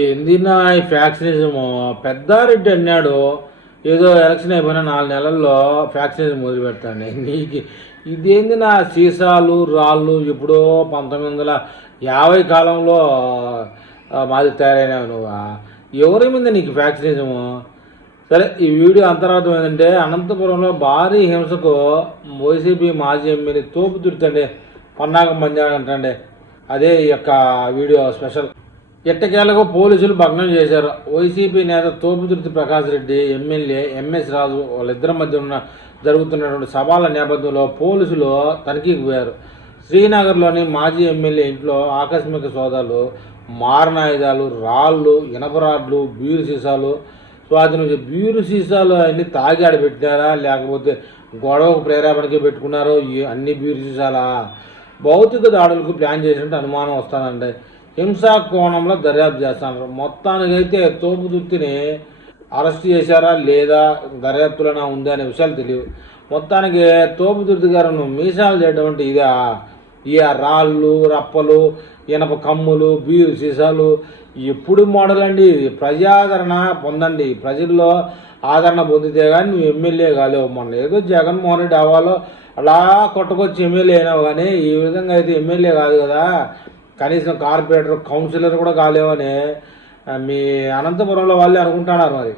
ఏంది నా ఈ ఫ్యాక్షనిజము? పెద్దారెడ్డి అన్నాడు ఏదో ఎలక్షన్ అయిపోయిన 4 నెలల్లో ఫ్యాక్షనిజం మొదలు పెడతాను. నీకు ఇదేంది నా సీసాలు రాళ్ళు ఎప్పుడో 1950 కాలంలో మాది తయారైనావు నువ్వా? ఎవరి మీద నీకు ఫ్యాక్షనిజము? సరే, ఈ వీడియో అంతరార్థం ఏంటంటే అనంతపురంలో భారీ హింసకు వైసీపీ మాజీ ఎమ్మెల్యే తోపు తుడుతండి పన్నాగం పంజాడంటండి. అదే ఈ యొక్క వీడియో స్పెషల్. ఎట్టకేలకు పోలీసులు భగ్నం చేశారు. వైసీపీ నేత తోపుదుర్తి ప్రకాష్ రెడ్డి, ఎమ్మెల్యే ఎంఎస్ రాజు వాళ్ళిద్దరి మధ్య జరుగుతున్నటువంటి సవాళ్ళ నేపథ్యంలో పోలీసులు తనిఖీకి పోయారు. శ్రీనగర్లోని మాజీ ఎమ్మెల్యే ఇంట్లో ఆకస్మిక సోదాలు, మారణాయుధాలు, రాళ్ళు, ఇనప రాడ్లు, బీరు సీసాలు స్వాధీనం. బీరు సీసాలు అన్ని తాగి ఆడ పెట్టినారా లేకపోతే గొడవకు ప్రేరేపణకి పెట్టుకున్నారో? అన్ని బీరు సీసాలా? భౌతిక దాడులకు ప్లాన్ చేసినట్టు అనుమానం వస్తానండి. హింసా కోణంలో దర్యాప్తు చేస్తున్నారు. మొత్తానికైతే తోపుదుర్తిని అరెస్ట్ చేశారా లేదా, దర్యాప్తులోనే ఉందా అనే విషయాలు తెలియవు. మొత్తానికి తోపుదుర్తి గారు మీసాలు చేయడం అంటే ఇదే. ఈ రాళ్ళు, రప్పలు, ఇనప కమ్ములు, బీరు సీసాలు ఎప్పుడు మోడల్ అండి. ప్రజాదరణ పొందండి, ప్రజల్లో ఆదరణ పొందితే కానీ నువ్వు ఎమ్మెల్యే కాలేవు. మొన్న ఏదో జగన్మోహన్ రెడ్డి అవ్వాలో అలా కొట్టుకొచ్చి ఎమ్మెల్యే అయినావు, కానీ ఈ విధంగా అయితే ఎమ్మెల్యే కాదు కదా. కనీసం కార్పొరేటర్, కౌన్సిలర్ కూడా కాలేవని మీ అనంతపురంలో వాళ్ళే అనుకుంటున్నారు మరి.